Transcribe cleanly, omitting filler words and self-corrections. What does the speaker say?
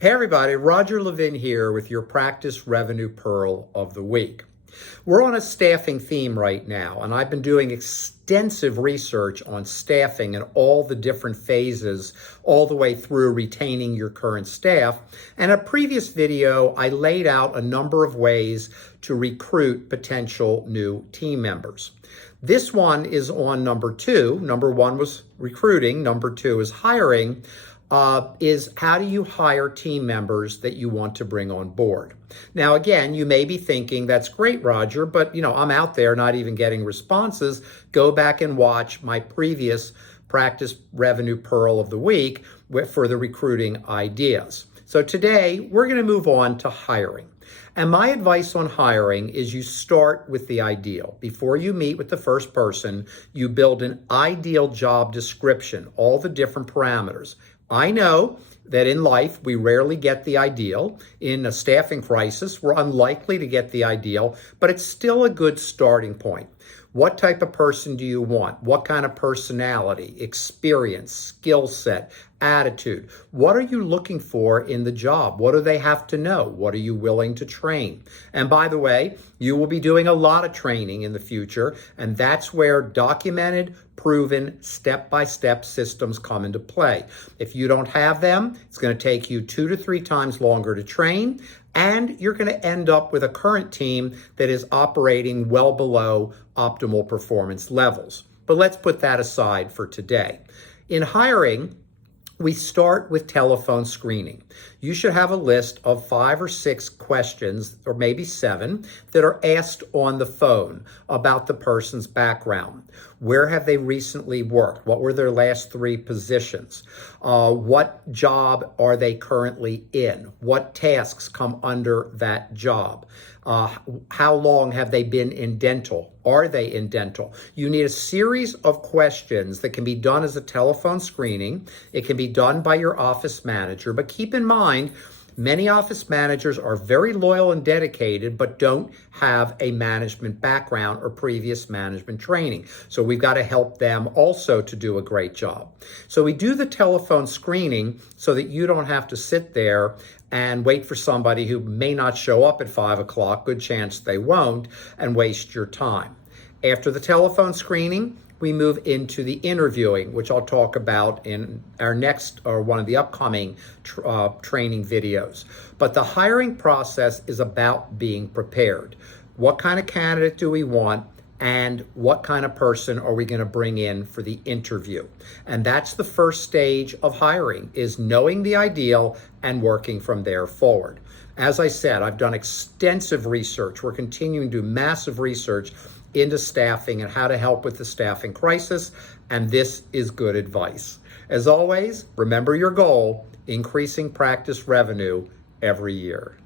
Hey everybody, Roger Levin here with your Practice Revenue Pearl of the Week. We're on a staffing theme right now, and I've been doing extensive research on staffing and all the different phases, all the way through retaining your current staff. And in a previous video, I laid out a number of ways to recruit potential new team members. This one is on number two. Number one was recruiting. Number two is hiring. Is how do you hire team members that you want to bring on board? Now, again, you may be thinking, that's great, Roger, but I'm out there not even getting responses. Go back and watch my previous Practice Revenue Pearl of the Week for the recruiting ideas. So today, we're going to move on to hiring. And my advice on hiring is you start with the ideal. Before you meet with the first person, you build an ideal job description, all the different parameters. I know that in life, we rarely get the ideal. In a staffing crisis, we're unlikely to get the ideal, but it's still a good starting point. What type of person do you want? What kind of personality, experience, skill set, attitude? What are you looking for in the job? What do they have to know? What are you willing to train? And by the way, you will be doing a lot of training in the future, and that's where documented, proven, step-by-step systems come into play. If you don't have them, it's going to take you 2 to 3 times longer to train, and you're going to end up with a current team that is operating well below optimal performance levels. But let's put that aside for today. In hiring, we start with telephone screening. You should have a list of 5 or 6 questions, or maybe 7, that are asked on the phone about the person's background. Where have they recently worked? What were their last 3 positions? What job are they currently in? What tasks come under that job? How long have they been in dental? Are they in dental? You need a series of questions that can be done as a telephone screening. It can be done by your office manager, but keep in mind, many office managers are very loyal and dedicated, but don't have a management background or previous management training. So we've got to help them also to do a great job. So we do the telephone screening so that you don't have to sit there and wait for somebody who may not show up at 5 o'clock, good chance they won't, and waste your time. After the telephone screening, we move into the interviewing, which I'll talk about in our next or one of the upcoming training videos. But the hiring process is about being prepared. What kind of candidate do we want? And what kind of person are we going to bring in for the interview? And that's the first stage of hiring, is knowing the ideal and working from there forward. As I said, I've done extensive research. We're continuing to do massive research into staffing and how to help with the staffing crisis, and this is good advice. As always, remember your goal: increasing practice revenue every year.